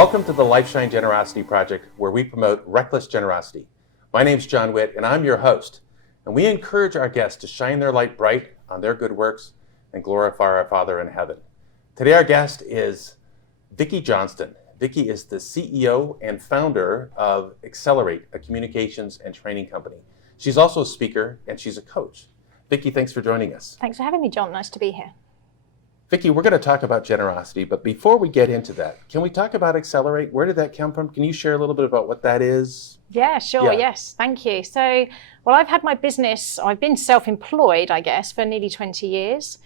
Welcome to the Lifeshine Generosity Project, where we promote reckless generosity. My name's John Witt, and I'm your host. And we encourage our guests to shine their light bright on their good works and glorify our Father in heaven. Today our guest is Viki Johnston. Viki is the CEO and founder of Exelorate, a communications and training company. She's also a speaker and she's a coach. Viki, thanks for joining us. Thanks for having me, John. Nice to be here. Viki, we're going to talk about generosity, but before we get into that, can we talk about Exelorate? Where did that come from? Can you share a little bit about what that is? Yeah, sure. Yes, thank you. So, I've had my business, I've been self-employed, I guess, for nearly 20 years.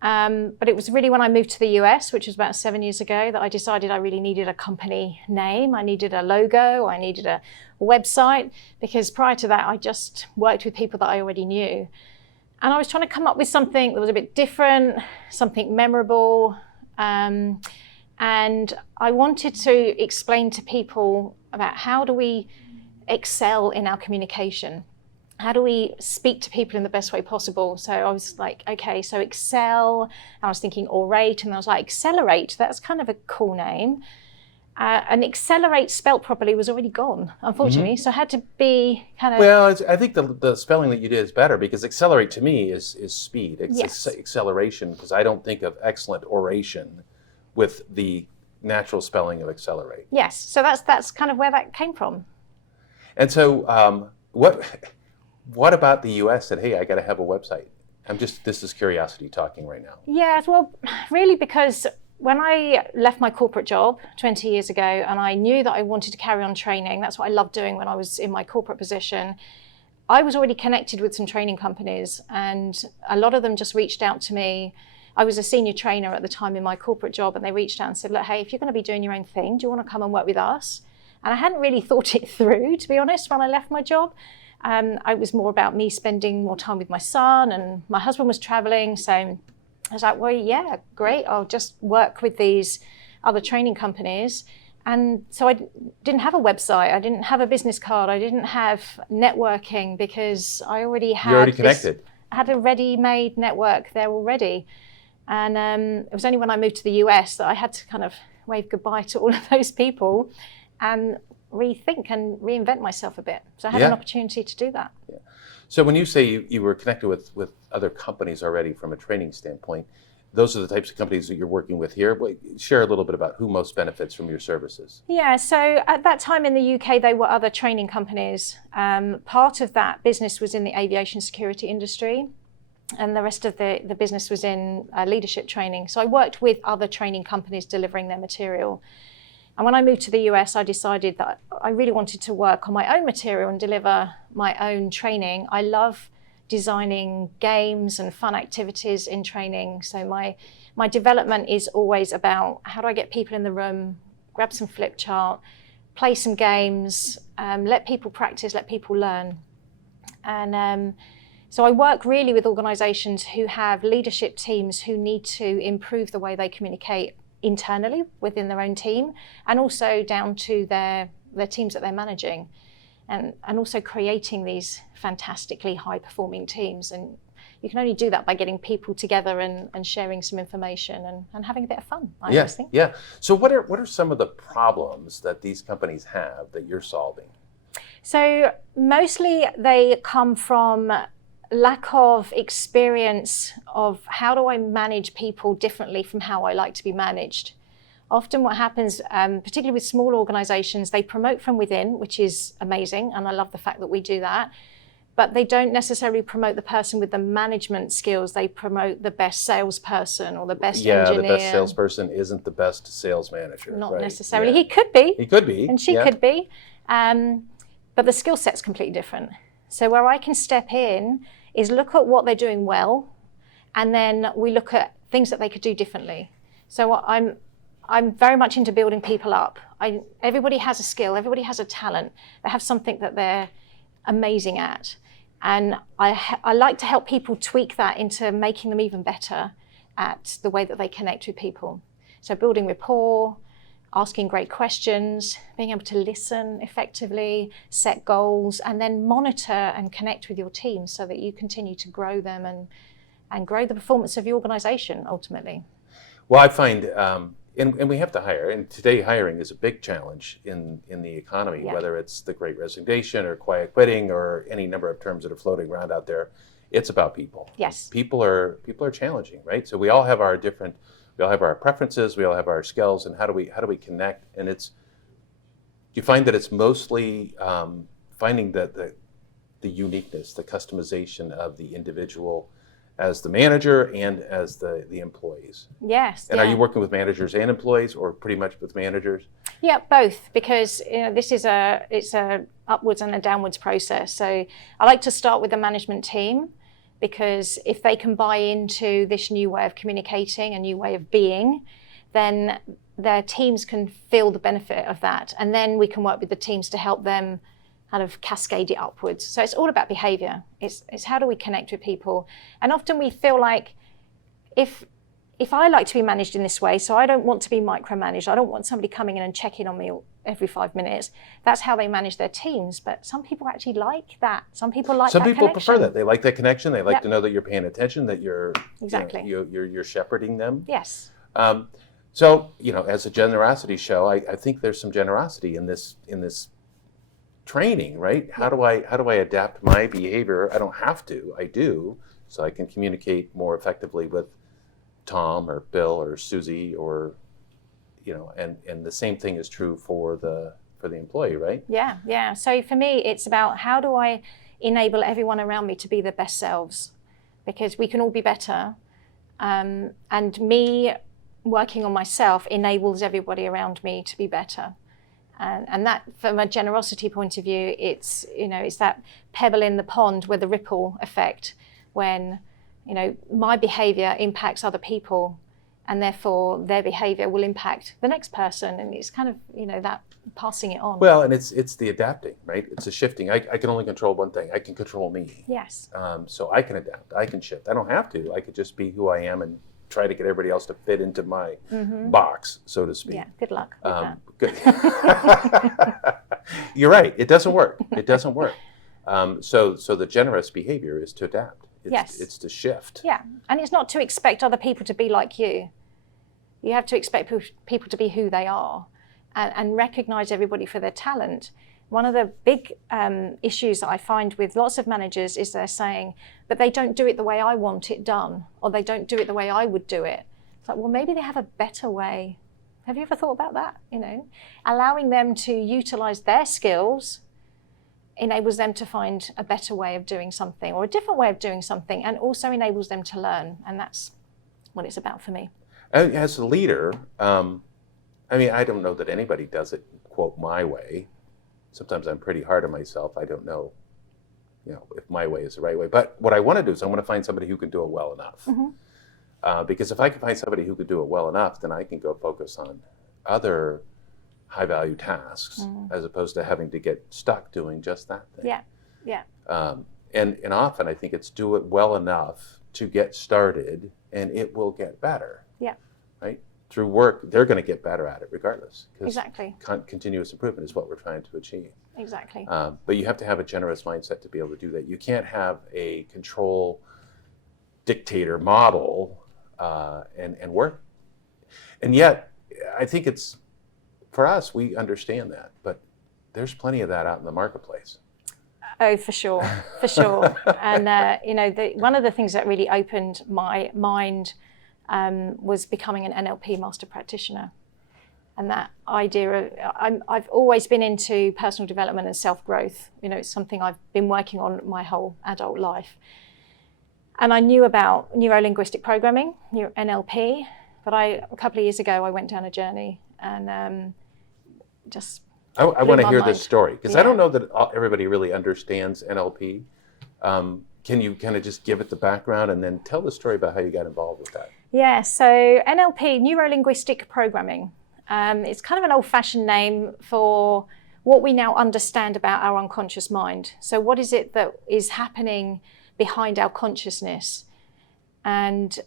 But it was really when I moved to the US, which was about 7 years ago, that I decided I really needed a company name. I needed a logo. I needed a website, because prior to that, I just worked with people that I already knew. And I was trying to come up with something that was a bit different, something memorable. And I wanted to explain to people about how do we excel in our communication? How do we speak to people in the best way possible? So I was like, okay, so excel. And I was thinking orate, and I was like, Exelorate, that's kind of a cool name. And Exelorate spelt properly was already gone, unfortunately. Mm-hmm. So I had to be kind of... Well, I think the spelling that you did is better, because accelerate to me is speed. It's yes. Acceleration, because I don't think of excellent oration with the natural spelling of accelerate. Yes, so that's kind of where that came from. And so what about the US said, hey, I got to have a website? This is curiosity talking right now. Yeah, well, really, because when I left my corporate job 20 years ago, and I knew that I wanted to carry on training, that's what I loved doing when I was in my corporate position, I was already connected with some training companies, and a lot of them just reached out to me. I was a senior trainer at the time in my corporate job, and they reached out and said, look, hey, if you're going to be doing your own thing, do you want to come and work with us? And I hadn't really thought it through, to be honest, when I left my job. It was more about me spending more time with my son, and my husband was traveling. So I was like, well, yeah, great. I'll just work with these other training companies. And so I didn't have a website. I didn't have a business card. I didn't have networking, because I already had... You're already connected. I had a ready-made network there already. And it was only when I moved to the US that I had to kind of wave goodbye to all of those people and rethink and reinvent myself a bit. So I had an opportunity to do that. Yeah. So when you say you were connected with other companies already from a training standpoint, those are the types of companies that you're working with here. Share a little bit about who most benefits from your services. Yeah, so at that time in the UK, there were other training companies. Part of that business was in the aviation security industry, and the rest of the business was in leadership training. So I worked with other training companies delivering their material. And when I moved to the US, I decided that I really wanted to work on my own material and deliver my own training. I love designing games and fun activities in training. So my development is always about how do I get people in the room, grab some flip chart, play some games, let people practice, let people learn. And so I work really with organizations who have leadership teams who need to improve the way they communicate internally within their own team, and also down to their teams that they're managing, and also creating these fantastically high-performing teams. And you can only do that by getting people together and sharing some information and having a bit of fun, I always think. Yeah. So what are some of the problems that these companies have that you're solving? So mostly they come from lack of experience of how do I manage people differently from how I like to be managed. Often what happens, particularly with small organizations, they promote from within, which is amazing, and I love the fact that we do that, but they don't necessarily promote the person with the management skills. They promote the best salesperson or the best engineer. Yeah, the best salesperson isn't the best sales manager. Not necessarily. Yeah. He could be. He could be. And she could be. But the skill set's completely different. So where I can step in is look at what they're doing well, and then we look at things that they could do differently. So I'm very much into building people up. Everybody has a skill, everybody has a talent. They have something that they're amazing at. And I like to help people tweak that into making them even better at the way that they connect with people. So building rapport, asking great questions, being able to listen effectively, set goals, and then monitor and connect with your team so that you continue to grow them and grow the performance of your organization ultimately. Well, I find And we have to hire. And today hiring is a big challenge in the economy, Yeah. whether it's the Great Resignation or quiet quitting or any number of terms that are floating around out there. It's about people. Yes. People are challenging, right? So we all have our preferences, we all have our skills, and how do we connect? And you find that it's mostly finding the uniqueness, the customization of the individual as the manager and as the employees. Yes. And are you working with managers and employees, or pretty much with managers? Yeah, both, because this is it's a upwards and a downwards process. So I like to start with the management team, because if they can buy into this new way of communicating, a new way of being, then their teams can feel the benefit of that. And then we can work with the teams to help them kind of cascade it upwards. So it's all about behavior. It's how do we connect with people? And often we feel like if I like to be managed in this way, so I don't want to be micromanaged, I don't want somebody coming in and checking on me every 5 minutes. That's how they manage their teams. But some people actually like that. Some people like that connection. Some people prefer that. They like that connection. They like to know that you're paying attention, that you're exactly you're shepherding them. Yes. So as a generosity show, I think there's some generosity in this training, right? How do I adapt my behavior? I don't have to. I do, so I can communicate more effectively with Tom or Bill or Susie, or and the same thing is true for the employee, right? Yeah. So for me, it's about how do I enable everyone around me to be their best selves, because we can all be better, and me working on myself enables everybody around me to be better. And that, from a generosity point of view, it's that pebble in the pond with the ripple effect, when my behavior impacts other people, and therefore their behavior will impact the next person, and it's kind of that passing it on. Well, and it's the adapting, right? It's a shifting. I can only control one thing. I can control me. Yes. So I can adapt. I can shift. I don't have to. I could just be who I am and try to get everybody else to fit into my box, so to speak. Yeah. Good luck with that. Good. You're right. It doesn't work. It doesn't work. So the generous behavior is to adapt. It's to shift. Yeah, and it's not to expect other people to be like you. You have to expect people to be who they are, and recognize everybody for their talent. One of the big issues that I find with lots of managers is they're saying, but they don't do it the way I want it done, or they don't do it the way I would do it. It's like, well, maybe they have a better way. Have you ever thought about that? Allowing them to utilize their skills enables them to find a better way of doing something, or a different way of doing something, and also enables them to learn. And that's what it's about for me. As a leader, I don't know that anybody does it, quote, my way. Sometimes I'm pretty hard on myself. I don't know, if my way is the right way. But what I want to do is I want to find somebody who can do it well enough. Because if I can find somebody who could do it well enough, then I can go focus on other high-value tasks, as opposed to having to get stuck doing just that thing. Yeah. And often I think it's do it well enough to get started, and it will get better. Yeah. Right? Through work, they're going to get better at it regardless. Exactly. Continuous improvement is what we're trying to achieve. Exactly. But you have to have a generous mindset to be able to do that. You can't have a control dictator model and work. And yet, I think it's, for us, we understand that, but there's plenty of that out in the marketplace. Oh, for sure. And one of the things that really opened my mind was becoming an NLP master practitioner. And that idea of, I've always been into personal development and self-growth. It's something I've been working on my whole adult life. And I knew about Neuro-Linguistic programming, NLP, but a couple of years ago, I went down a journey and just I want to hear this story, because I don't know that everybody really understands NLP. Can you kind of just give it the background and then tell the story about how you got involved with that? Yeah, so NLP, Neuro-Linguistic Programming, it's kind of an old-fashioned name for what we now understand about our unconscious mind. So what is it that is happening behind our consciousness? And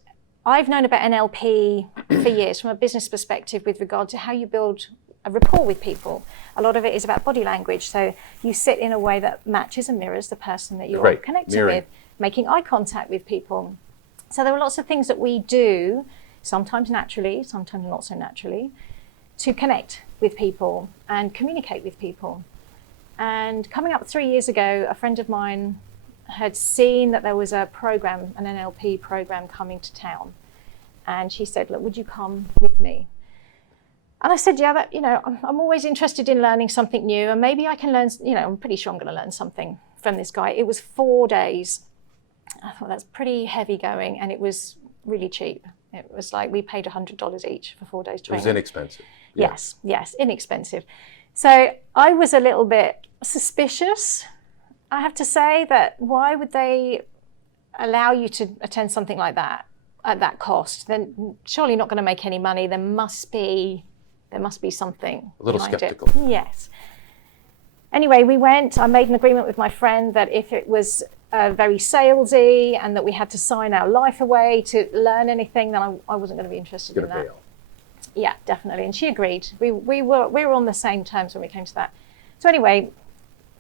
I've known about NLP for years from a business perspective with regard to how you build a rapport with people. A lot of it is about body language. So you sit in a way that matches and mirrors the person that you're connecting with, making eye contact with people. So there are lots of things that we do sometimes naturally, sometimes not so naturally, to connect with people and communicate with people. And coming up 3 years ago, a friend of mine had seen that there was a program, an NLP program coming to town. And she said, look, would you come with me? And I said, yeah, I'm always interested in learning something new, and maybe I can learn, I'm pretty sure I'm going to learn something from this guy. It was 4 days. I thought that's pretty heavy going, and it was really cheap. It was like we paid $100 each for 4 days training. It was inexpensive. Yeah. Yes, inexpensive. So I was a little bit suspicious, I have to say, that why would they allow you to attend something like that at that cost? Then surely not going to make any money. There must be something. A little behind skeptical. It. Yes. Anyway, we went. I made an agreement with my friend that if it was very salesy and that we had to sign our life away to learn anything, then I wasn't going to be interested in that. Bail. Yeah, definitely. And she agreed. We were on the same terms when we came to that. So anyway,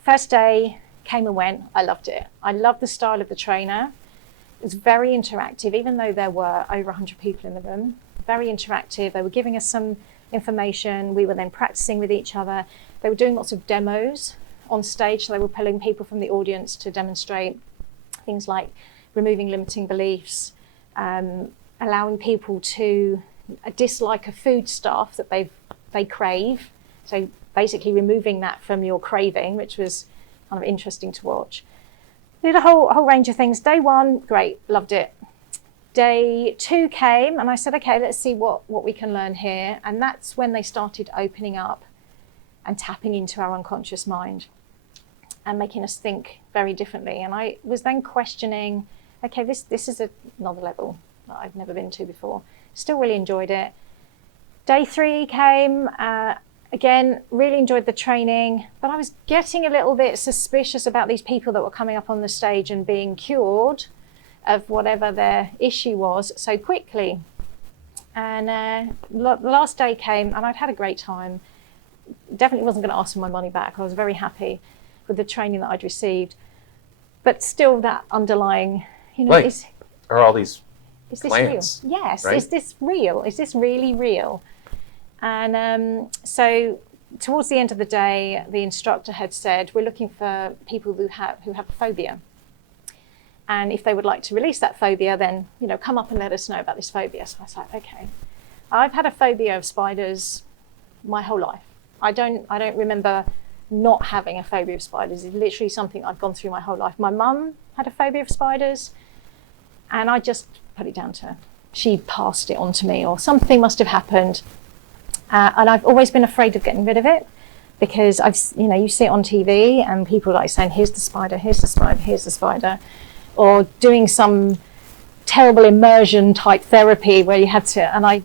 first day came and went. I loved it. I loved the style of the trainer. It was very interactive, even though there were over 100 people in the room. Very interactive. They were giving us some information. We were then practicing with each other. They were doing lots of demos on stage. So they were pulling people from the audience to demonstrate things like removing limiting beliefs, allowing people to dislike a foodstuff that they crave. So basically removing that from your craving, which was kind of interesting to watch. We did a whole range of things. Day one, great, loved it. Day two came and I said, okay, let's see what we can learn here. And that's when they started opening up and tapping into our unconscious mind and making us think very differently. And I was then questioning, okay, this is another level that I've never been to before. Still really enjoyed it. Day three came, again, really enjoyed the training, but I was getting a little bit suspicious about these people that were coming up on the stage and being cured of whatever their issue was so quickly. And the last day came and I'd had a great time. Definitely wasn't going to ask for my money back. I was very happy with the training that I'd received. But still that underlying, are all these is this clients, real? Yes. Right? Is this real? Is this really real? And so towards the end of the day, the instructor had said, we're looking for people who have a phobia. And if they would like to release that phobia, then, come up and let us know about this phobia. So I was like, okay. I've had a phobia of spiders my whole life. I don't remember not having a phobia of spiders. It's literally something I've gone through my whole life. My mum had a phobia of spiders, and I just put it down to her. She passed it on to me, or something must have happened. And I've always been afraid of getting rid of it, because you see it on TV and people like saying, here's the spider, here's the spider, here's the spider, or doing some terrible immersion type therapy where you had to, and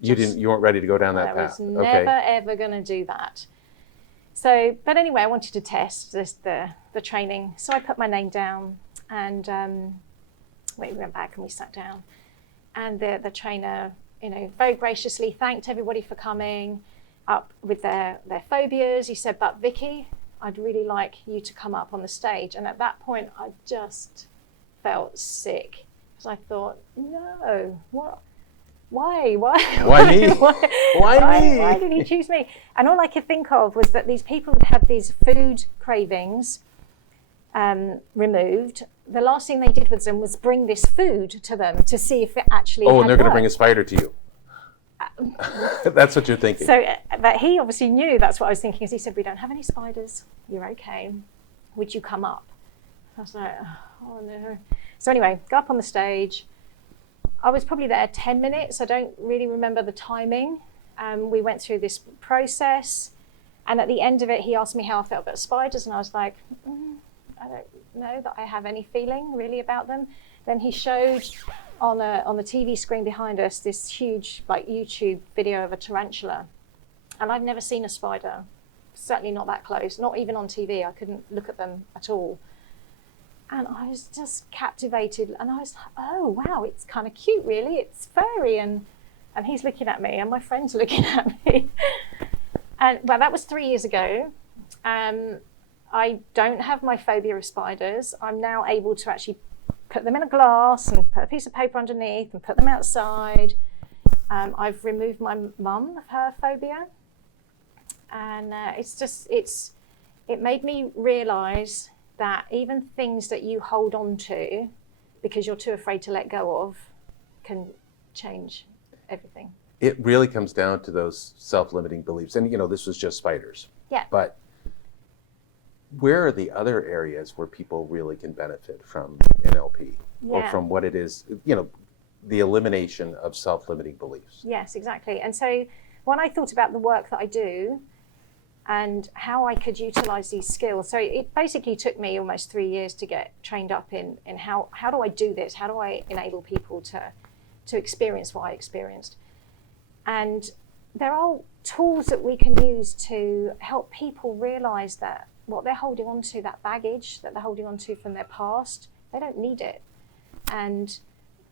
you weren't ready to go down that path. I was never ever going to do that. So, but anyway, I wanted to test the training. So I put my name down and we went back and we sat down, and the trainer, very graciously thanked everybody for coming up with their phobias. He said, but Viki, I'd really like you to come up on the stage. And at that point, I just felt sick, because I thought, no, what? Why? Why me? Why me? Why did he choose me? And all I could think of was that these people had these food cravings removed. The last thing they did with them was bring this food to them to see if it actually and they're going to bring a spider to you. That's what you're thinking. So, but he obviously knew that's what I was thinking, as he said, we don't have any spiders. You're okay. Would you come up? I was like, oh no. So anyway, go up on the stage. I was probably there 10 minutes. I don't really remember the timing. We went through this process, and at the end of it, he asked me how I felt about spiders, and I was like, I don't know that I have any feeling really about them. Then he showed on the TV screen behind us this huge YouTube video of a tarantula, and I've never seen a spider, certainly not that close, not even on TV. I couldn't look at them at all. And I was just captivated, and I was like, oh wow, it's kind of cute really, it's furry, and he's looking at me and my friend's looking at me. And well, that was 3 years ago. I don't have my phobia of spiders. I'm now able to actually put them in a glass and put a piece of paper underneath and put them outside. I've removed my mum of her phobia, and it made me realise that even things that you hold on to because you're too afraid to let go of can change everything. It really comes down to those self-limiting beliefs. And, this was just spiders. Yeah. But where are the other areas where people really can benefit from NLP or from what it is, the elimination of self-limiting beliefs? Yes, exactly. And so when I thought about the work that I do and how I could utilize these skills, so it basically took me almost 3 years to get trained up in how do I do this? How do I enable people to experience what I experienced? And there are tools that we can use to help people realize that what they're holding on to, that baggage that they're holding on to from their past, they don't need it. And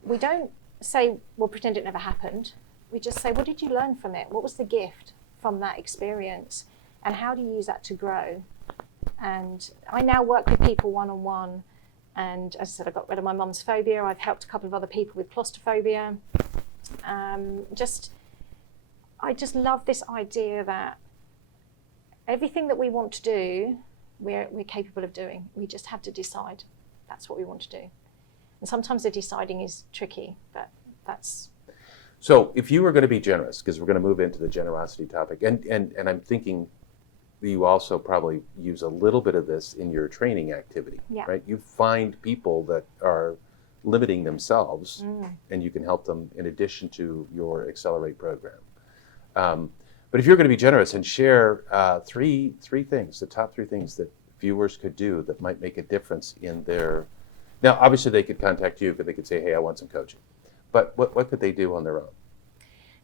we don't say, well, pretend it never happened. We just say, what did you learn from it? What was the gift from that experience? And how do you use that to grow? And I now work with people one-on-one. And as I said, I got rid of my mum's phobia. I've helped a couple of other people with claustrophobia. I just love this idea that everything that we want to do, we're capable of doing. We just have to decide that's what we want to do. And sometimes the deciding is tricky, but that's... So if you were going to be generous, because we're going to move into the generosity topic, and I'm thinking you also probably use a little bit of this in your training activity, right? You find people that are limiting themselves, and you can help them in addition to your Exelorate program. But if you're going to be generous and share three things, the top 3 things that viewers could do that might make a difference in their... Now, obviously they could contact you because they could say, hey, I want some coaching. But what could they do on their own?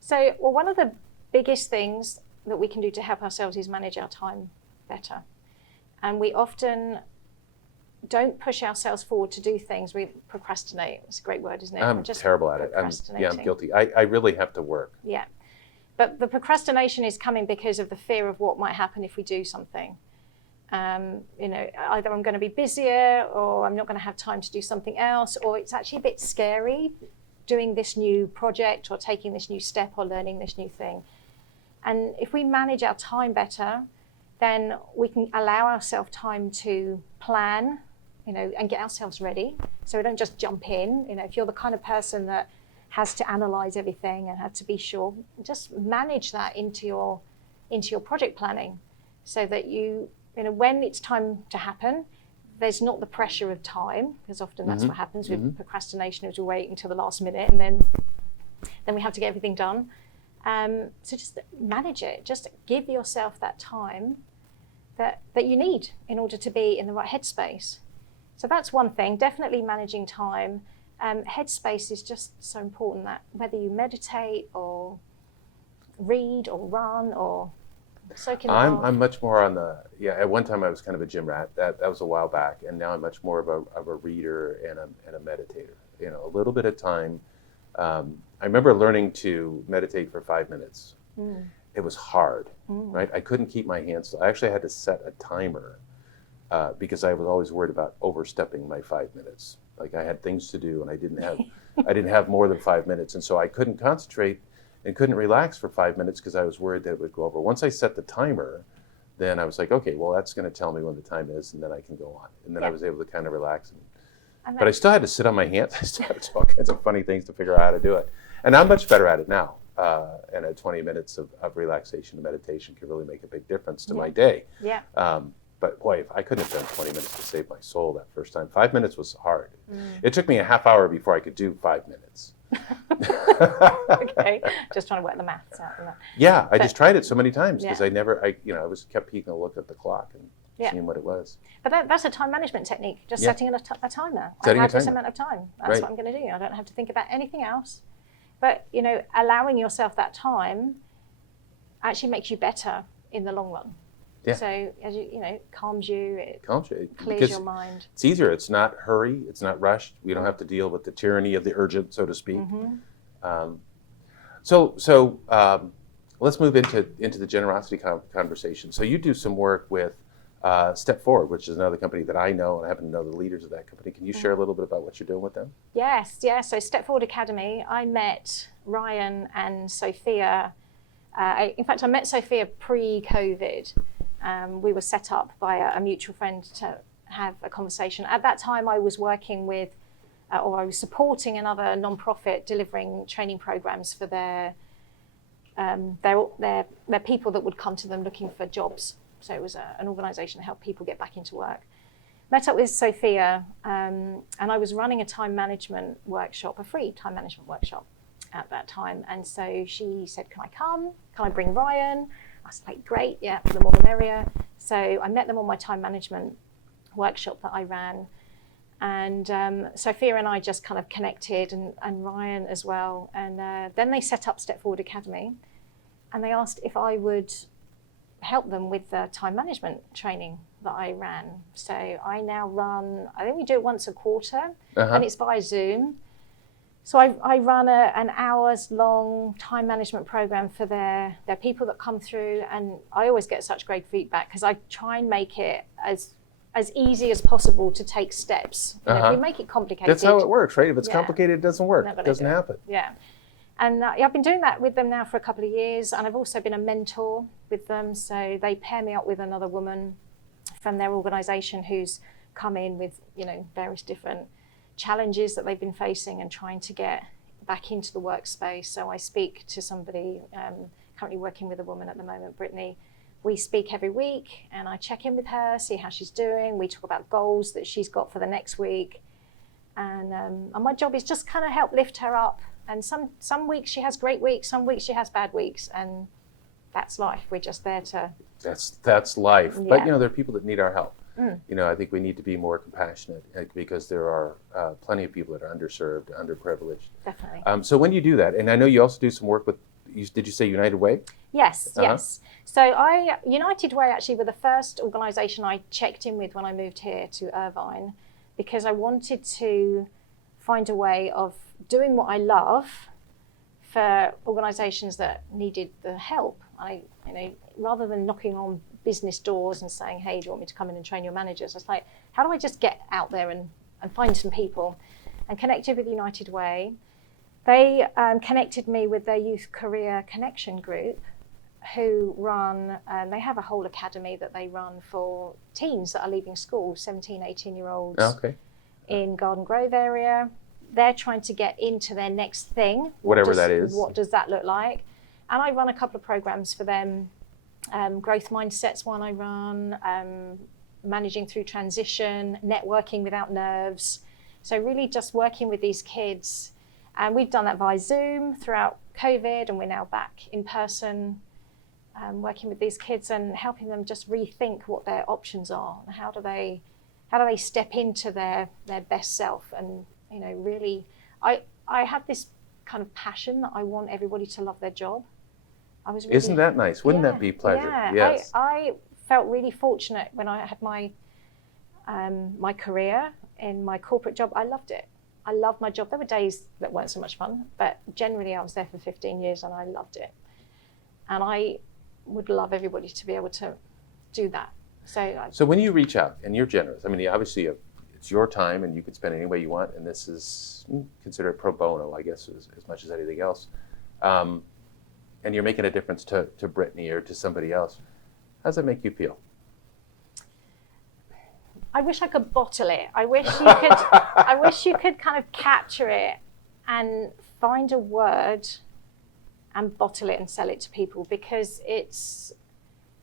So, well, one of the biggest things that we can do to help ourselves is manage our time better. And we often don't push ourselves forward to do things. We procrastinate. It's a great word, isn't it? I'm just terrible at it. I'm guilty. I really have to work. Yeah. But the procrastination is coming because of the fear of what might happen if we do something. Either I'm going to be busier, or I'm not going to have time to do something else, or it's actually a bit scary doing this new project or taking this new step or learning this new thing. And if we manage our time better, then we can allow ourselves time to plan, and get ourselves ready. So we don't just jump in. If you're the kind of person that has to analyze everything and have to be sure, just manage that into your project planning, so that when it's time to happen, there's not the pressure of time, because often that's what happens with procrastination, is we wait until the last minute and then we have to get everything done. So just manage it. Just give yourself that time that you need in order to be in the right headspace. So that's one thing, definitely managing time. Headspace is just so important, that whether you meditate or read or run or soak in the bath. I'm much more on the, at one time I was kind of a gym rat. That was a while back. And now I'm much more of a reader and a meditator. A little bit of time. I remember learning to meditate for 5 minutes. It was hard, right? I couldn't keep my hands still. I actually had to set a timer because I was always worried about overstepping my 5 minutes. Like I had things to do and I didn't have more than 5 minutes. And so I couldn't concentrate and couldn't relax for 5 minutes because I was worried that it would go over. Once I set the timer, then I was like, okay, well, that's going to tell me when the time is, and then I can go on. And then I was able to kind of relax. But I still had to sit on my hands. I still had to do all kinds of funny things to figure out how to do it. And I'm much better at it now. And 20 minutes of relaxation and meditation can really make a big difference to my day. Yeah. But boy, if I couldn't have done 20 minutes to save my soul that first time. 5 minutes was hard. It took me a half hour before I could do 5 minutes. Okay, just trying to work the maths out. Yeah, I just tried it so many times because I kept peeking a look at the clock and seeing what it was. But that's a time management technique, just setting a timer. Setting I have a this timer. amount of time. That's what I'm going to do. I don't have to think about anything else. But, allowing yourself that time actually makes you better in the long run. Yeah. So, as calms you, it clears your mind. It's easier. It's not hurry. It's not rushed. We don't have to deal with the tyranny of the urgent, so to speak. So let's move into the generosity conversation. So you do some work with Step Forward, which is another company that I know, and I happen to know the leaders of that company. Can you share a little bit about what you're doing with them? Yes. So Step Forward Academy, I met Ryan and Sophia. In fact, I met Sophia pre-COVID. We were set up by a mutual friend to have a conversation. At that time, I was working with, or I was supporting another non-profit delivering training programs for their people that would come to them looking for jobs. So it was an organisation that helped people get back into work. Met up with Sophia, and I was running a time management workshop, a free time management workshop at that time. And so she said, can I come? Can I bring Ryan? I was like, great, yeah, the more the merrier. So I met them on my time management workshop that I ran. And Sophia and I just kind of connected, and Ryan as well. And then they set up Step Forward Academy, and they asked if I would help them with the time management training that I ran. So I now run, I think we do it once a quarter, and it's via Zoom. So I run an hours long time management program for their people that come through, and I always get such great feedback because I try and make it as easy as possible to take steps. You know, if you make it complicated. That's how it works, right? If it's complicated, it doesn't work. It doesn't happen. Yeah. And I've been doing that with them now for a couple of years, and I've also been a mentor with them. So they pair me up with another woman from their organisation who's come in with, various different challenges that they've been facing and trying to get back into the workspace. So I speak to somebody, currently working with a woman at the moment, Brittany. We speak every week, and I check in with her, see how she's doing. We talk about goals that she's got for the next week. And my job is just kind of help lift her up. And some weeks she has great weeks, some weeks she has bad weeks, and that's life. We're just there to... That's life. Yeah. But, there are people that need our help. I think we need to be more compassionate because there are plenty of people that are underserved, underprivileged. Definitely. So when you do that, and I know you also do some work with, did you say United Way? Yes. So United Way actually were the first organisation I checked in with when I moved here to Irvine, because I wanted to find a way of doing what I love for organisations that needed the help. Rather than knocking on business doors and saying, hey, do you want me to come in and train your managers? I was like, how do I just get out there and find some people? And connected with United Way. They connected me with their Youth Career Connection group, who run, they have a whole academy that they run for teens that are leaving school, 17, 18-year-olds in Garden Grove area. They're trying to get into their next thing. Whatever that is. What does that look like? And I run a couple of programs for them. Growth Mindset's one I run, Managing Through Transition, Networking Without Nerves. So really just working with these kids. And we've done that via Zoom throughout COVID, and we're now back in person, working with these kids and helping them just rethink what their options are and how do they step into their best self. And really, I have this kind of passion that I want everybody to love their job. Isn't that nice? Wouldn't that be pleasure? Yeah. Yes. I felt really fortunate when I had my my career in my corporate job. I loved it. I loved my job. There were days that weren't so much fun, but generally I was there for 15 years and I loved it. And I would love everybody to be able to do that. So when you reach out and you're generous, obviously it's your time and you can spend any way you want, and this is considered pro bono, I guess, as much as anything else. And you're making a difference to Brittany or to somebody else. How does that make you feel? I wish I could bottle it. I wish you could kind of capture it and find a word and bottle it and sell it to people, because it's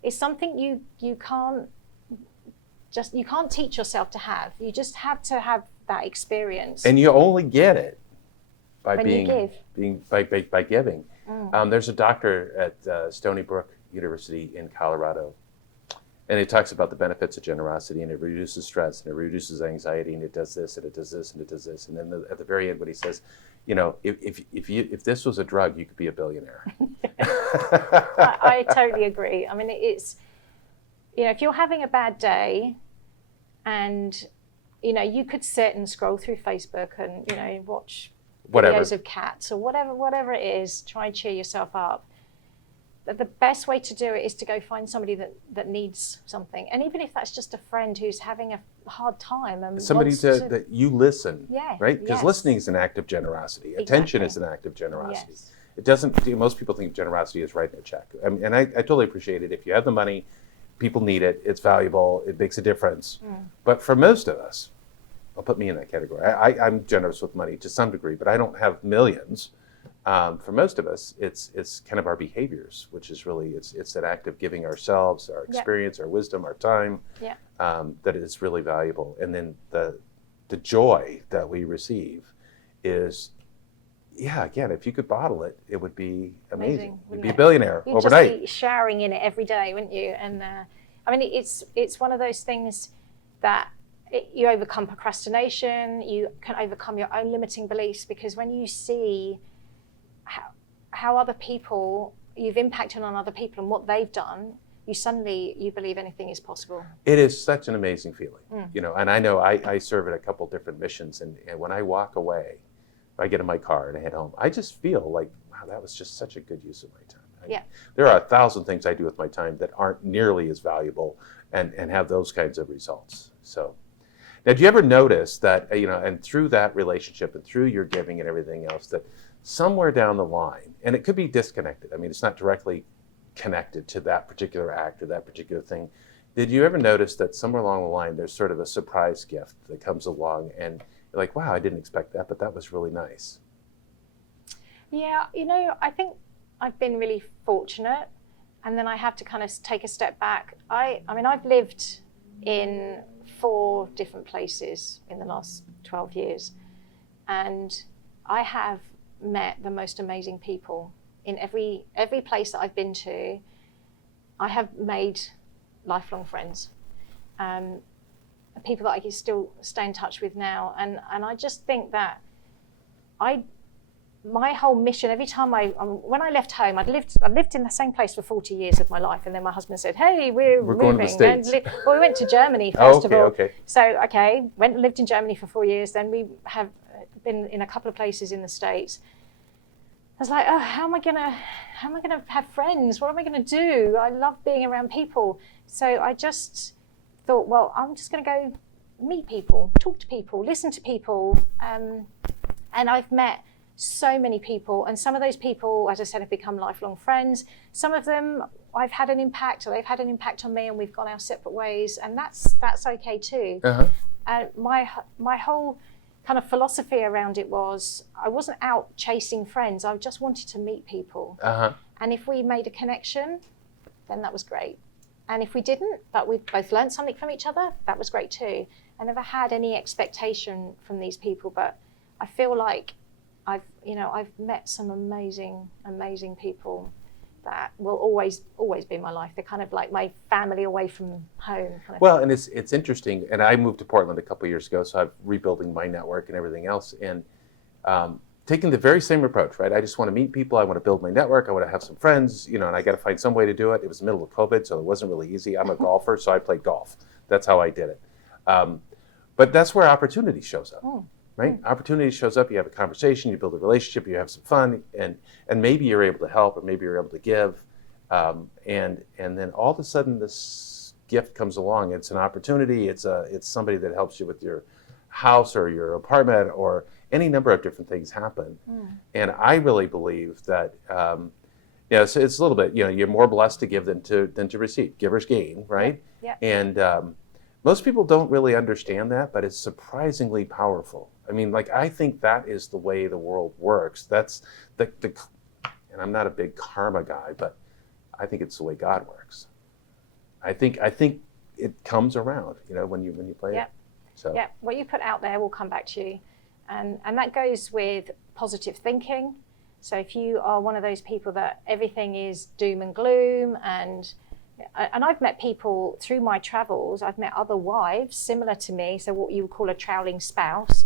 something you can't teach yourself to have. You just have to have that experience. And you only get it by by giving. There's a doctor at Stony Brook University in Colorado, and he talks about the benefits of generosity, and it reduces stress, and it reduces anxiety, and it does this, and it does this, and it does this. And then at the very end, what he says, if this was a drug, you could be a billionaire. I totally agree. It's, if you're having a bad day, and you could sit and scroll through Facebook and watch videos of cats or whatever it is, try and cheer yourself up. the best way to do it is to go find somebody that needs something. And even if that's just a friend who's having a hard time. And somebody that you listen, yeah, right? Because yes. listening is an act of generosity. Attention is an act of generosity. Yes. It doesn't, most people think generosity is writing a check. I mean, and I totally appreciate it. If you have the money, people need it, it's valuable, it makes a difference. But for most of us, I'll put me in that category. I'm generous with money to some degree, but I don't have millions. For most of us, it's kind of our behaviors, which is really, it's that act of giving ourselves, our experience, our wisdom, our time, that is really valuable. And then the joy that we receive is, again, if you could bottle it, it would be amazing. You'd be a billionaire overnight. You'd just be showering in it every day, wouldn't you? And I mean, it's one of those things that you overcome procrastination, you can overcome your own limiting beliefs, because when you see how other people, you've impacted on other people and what they've done, you believe anything is possible. It is such an amazing feeling, and I know I serve at a couple different missions, and when I walk away, I get in my car and I head home, I just feel like, wow, that was just such a good use of my time. There are 1,000 things I do with my time that aren't nearly as valuable and have those kinds of results. So now, do you ever notice that, and through that relationship and through your giving and everything else, that somewhere down the line, and it could be disconnected, I mean, it's not directly connected to that particular act or that particular thing, did you ever notice that somewhere along the line there's sort of a surprise gift that comes along and you're like, wow, I didn't expect that, but that was really nice? Yeah, I think I've been really fortunate, and then I have to kind of take a step back. I mean, I've lived in 4 different places in the last 12 years, and I have met the most amazing people in every place that I've been to. I have made lifelong friends, people that I can still stay in touch with now, and I just think that my whole mission, every time when I left home, I'd lived in the same place for 40 years of my life, and then my husband said, hey, we're moving. Going to the States. Well, we went to Germany first of all. Okay. So, went and lived in Germany for 4 years, then we have been in a couple of places in the States. I was like, oh, how am I gonna have friends? What am I gonna do? I love being around people. So I just thought, well, I'm just gonna go meet people, talk to people, listen to people, and I've met so many people, and some of those people, as I said, have become lifelong friends. Some of them I've had an impact, or they've had an impact on me, and we've gone our separate ways, and that's okay too. My whole kind of philosophy around it was, I wasn't out chasing friends, I just wanted to meet people. And if we made a connection, then that was great. And if we didn't, but we both learned something from each other, that was great too. I never had any expectation from these people, but I feel like I've met some amazing people that will always be in my life. They're kind of like my family away from home. Well, and it's interesting. And I moved to Portland a couple of years ago, so I'm rebuilding my network and everything else. And taking the very same approach, right? I just want to meet people. I want to build my network. I want to have some friends, and I got to find some way to do it. It was the middle of COVID, so it wasn't really easy. I'm a golfer, so I played golf. That's how I did it. But that's where opportunity shows up. Right? Opportunity shows up, you have a conversation, you build a relationship, you have some fun, and maybe you're able to help, or maybe you're able to give, and then all of a sudden this gift comes along. It's an opportunity, it's somebody that helps you with your house or your apartment, or any number of different things happen. And I really believe that so it's a little bit, you're more blessed to give than to receive. Givers gain, right? Yeah. And most people don't really understand that, but it's surprisingly powerful. I mean, I think that is the way the world works. That's and I'm not a big karma guy, but I think it's the way God works. I think it comes around, when you play it. So what you put out there will come back to you, and that goes with positive thinking. So if you are one of those people that everything is doom and gloom, and I've met people through my travels, I've met other wives similar to me, so what you would call a trailing spouse,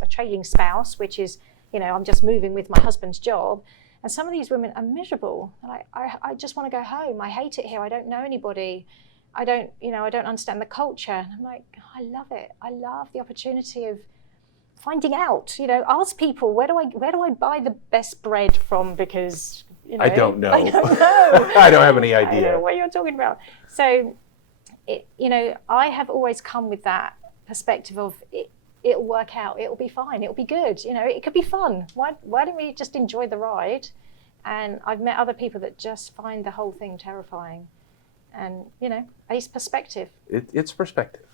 which is, I'm just moving with my husband's job. And some of these women are miserable. I just want to go home. I hate it here. I don't know anybody. I don't understand the culture. And I'm like, I love it. I love the opportunity of finding out, ask people, where do I buy the best bread from? Because You know? I don't know. I don't know. I don't have any I don't idea. know what you're talking about. So, I have always come with that perspective of it'll work out, it'll be fine, it'll be good. It could be fun. Why don't we just enjoy the ride? And I've met other people that just find the whole thing terrifying. And, it's perspective. It's perspective.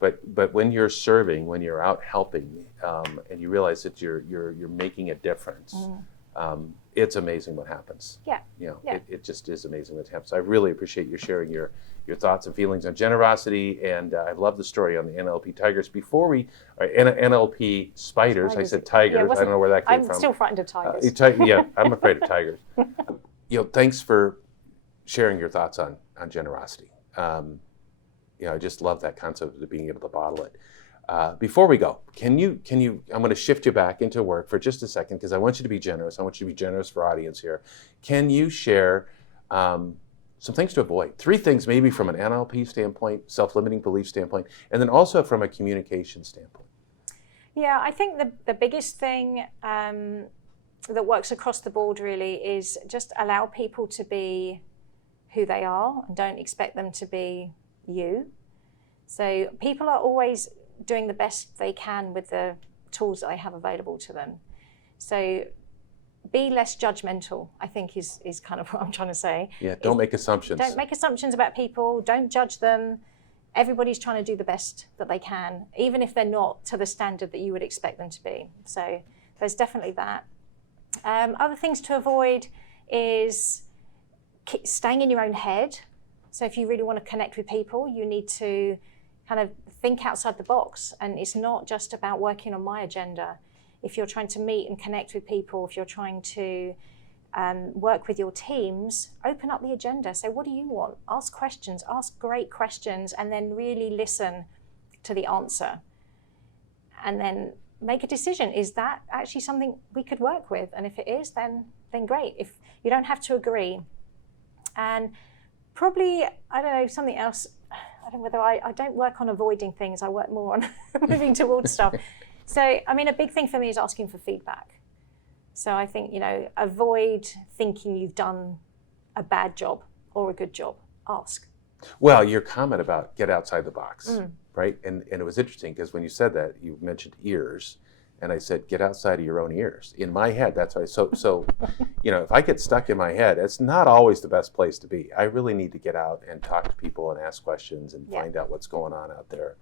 But when you're serving, when you're out helping, and you realize that you're making a difference, it's amazing what happens. Yeah. It just is amazing what happens. I really appreciate you sharing your thoughts and feelings on generosity, and I love the story on the NLP tigers. Before we, NLP spiders, I said tigers. I don't know where that came from. I'm still frightened of tigers. Yeah, I'm afraid of tigers. Thanks for sharing your thoughts on generosity. I just love that concept of being able to bottle it. Before we go, can you, I'm going to shift you back into work for just a second because I want you to be generous. I want you to be generous for our audience here. Can you share some things to avoid? 3 things maybe from an NLP standpoint, self-limiting belief standpoint, and then also from a communication standpoint. Yeah, I think the biggest thing that works across the board really is just allow people to be who they are and don't expect them to be you. So people are always doing the best they can with the tools that they have available to them. So be less judgmental, I think is kind of what I'm trying to say. Yeah, don't make assumptions. Don't make assumptions about people, don't judge them. Everybody's trying to do the best that they can, even if they're not to the standard that you would expect them to be. So there's definitely that. Other things to avoid is staying in your own head. So if you really want to connect with people, you need to kind of think outside the box. And it's not just about working on my agenda. If you're trying to meet and connect with people, if you're trying to work with your teams, open up the agenda. Say, what do you want? Ask questions, ask great questions, and then really listen to the answer. And then make a decision. Is that actually something we could work with? And if it is, then great. If you don't have to agree. And probably, I don't know, something else, I don't know whether I don't work on avoiding things, I work more on moving towards stuff. So, a big thing for me is asking for feedback. So I think, avoid thinking you've done a bad job or a good job. Ask. Well, your comment about get outside the box, right? And it was interesting because when you said that, you mentioned ears. And I said, get outside of your own ears. In my head, that's why. So, if I get stuck in my head, it's not always the best place to be. I really need to get out and talk to people and ask questions and find out what's going on out there.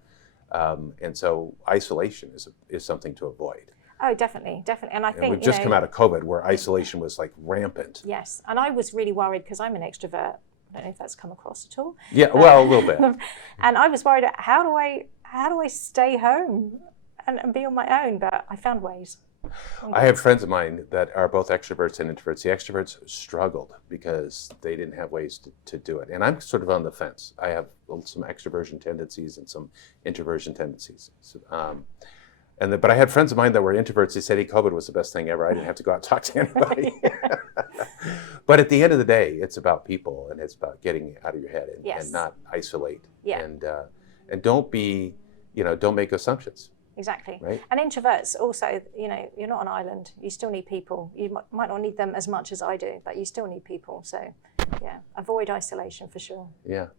And so isolation is something to avoid. Oh, definitely. And I think we've just come out of COVID where isolation was like rampant. Yes. And I was really worried because I'm an extrovert. I don't know if that's come across at all. Yeah, well, a little bit. And I was worried, how do I stay home and be on my own? But I found ways. I have friends of mine that are both extroverts and introverts. The extroverts struggled because they didn't have ways to do it. And I'm sort of on the fence. I have some extroversion tendencies and some introversion tendencies. But I had friends of mine that were introverts. They said, hey, COVID was the best thing ever. I didn't have to go out and talk to anybody. But at the end of the day, it's about people and it's about getting out of your head and not isolate. Yeah. And don't be, don't make assumptions. Exactly. Right? And introverts also, you're not an island. You still need people. You might not need them as much as I do, but you still need people. So, yeah, avoid isolation for sure. Yeah.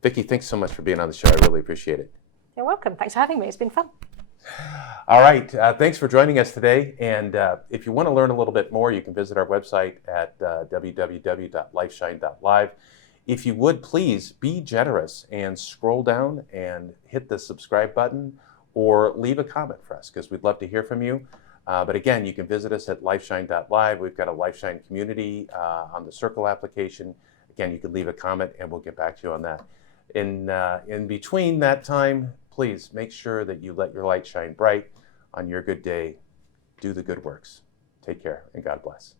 Viki, thanks so much for being on the show. I really appreciate it. You're welcome. Thanks for having me. It's been fun. All right. Thanks for joining us today. And if you want to learn a little bit more, you can visit our website at www.lifeshine.live. If you would, please be generous and scroll down and hit the subscribe button or leave a comment for us because we'd love to hear from you. But again, you can visit us at lifeshine.live. We've got a Lifeshine community on the Circle application. Again, you can leave a comment and we'll get back to you on that. In between that time, please make sure that you let your light shine bright on your good day. Do the good works. Take care and God bless.